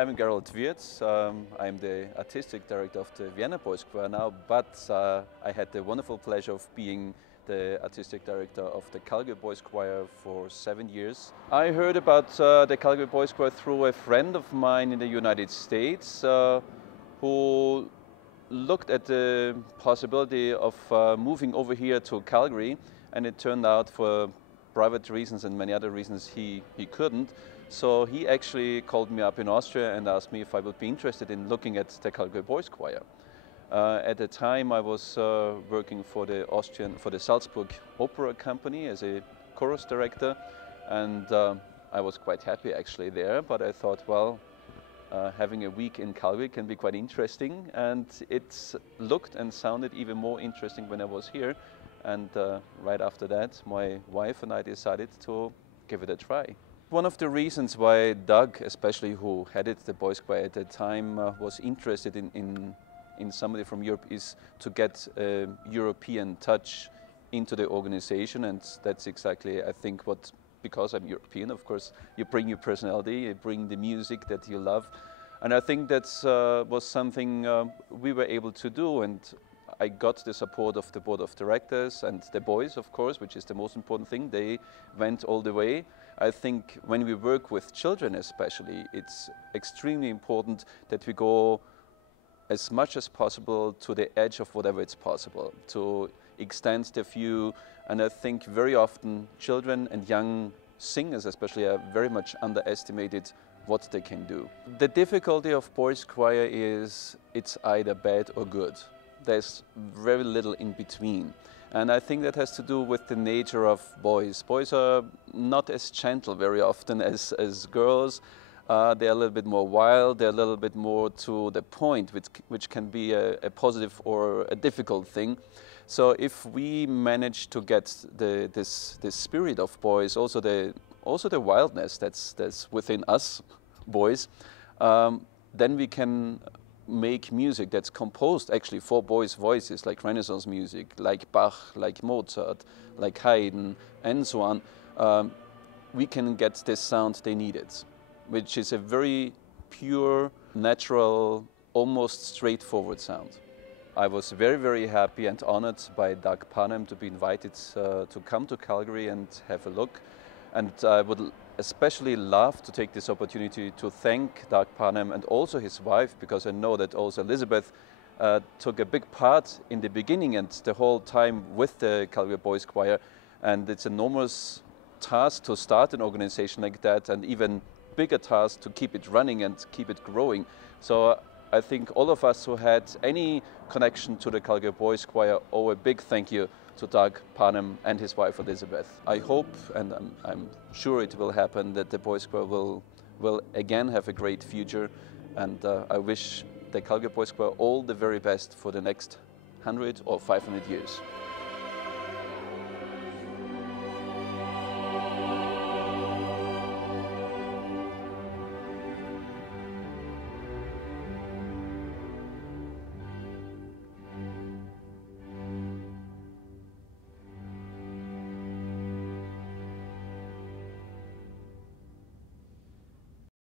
I'm Gerald Wirth. I'm the Artistic Director of the Vienna Boys Choir now, but I had the wonderful pleasure of being the Artistic Director of the Calgary Boys Choir for 7 years. I heard about the Calgary Boys Choir through a friend of mine in the United States who looked at the possibility of moving over here to Calgary, and it turned out for private reasons and many other reasons he couldn't. So he actually called me up in Austria and asked me if I would be interested in looking at the Calgary Boys Choir. At the time I was working for the Salzburg Opera Company as a chorus director, and I was quite happy actually there, but I thought, well, having a week in Calgary can be quite interesting, and it looked and sounded even more interesting when I was here. And right after that, my wife and I decided to give it a try. One of the reasons why Doug, especially who headed the boys choir at the time, was interested in somebody from Europe is to get a European touch into the organization, and that's exactly, I think, what, because I'm European, of course, you bring your personality, you bring the music that you love, and I think that was something we were able to do, and I got the support of the board of directors and the boys, of course, which is the most important thing. They went all the way. I think when we work with children especially, it's extremely important that we go as much as possible to the edge of whatever it's possible, to extend the view. And I think very often children and young singers especially are very much underestimated what they can do. The difficulty of boys choir is it's either bad or good. There's very little in between. And I think that has to do with the nature of boys. Boys are not as gentle very often as girls. They're a little bit more wild, they're a little bit more to the point, which can be a positive or a difficult thing. So if we manage to get this spirit of boys, also the wildness that's within us boys, then we can make music that's composed actually for boys' voices, like Renaissance music, like Bach, like Mozart, like Haydn, and so on. We can get this sound they needed, which is a very pure, natural, almost straightforward sound. I was very, very happy and honored by Doug Parham to be invited to come to Calgary and have a look. And I would especially love to take this opportunity to thank Doug Parham and also his wife, because I know that also Elizabeth took a big part in the beginning and the whole time with the Calgary Boys Choir. And it's an enormous task to start an organization like that, and even bigger task to keep it running and keep it growing. So I think all of us who had any connection to the Calgary Boys Choir owe a big thank you to Doug Parham and his wife Elizabeth. I hope, and I'm sure it will happen, that the Boys Choir will again have a great future, and I wish the Calgary Boys Choir all the very best for the next 100 or 500 years.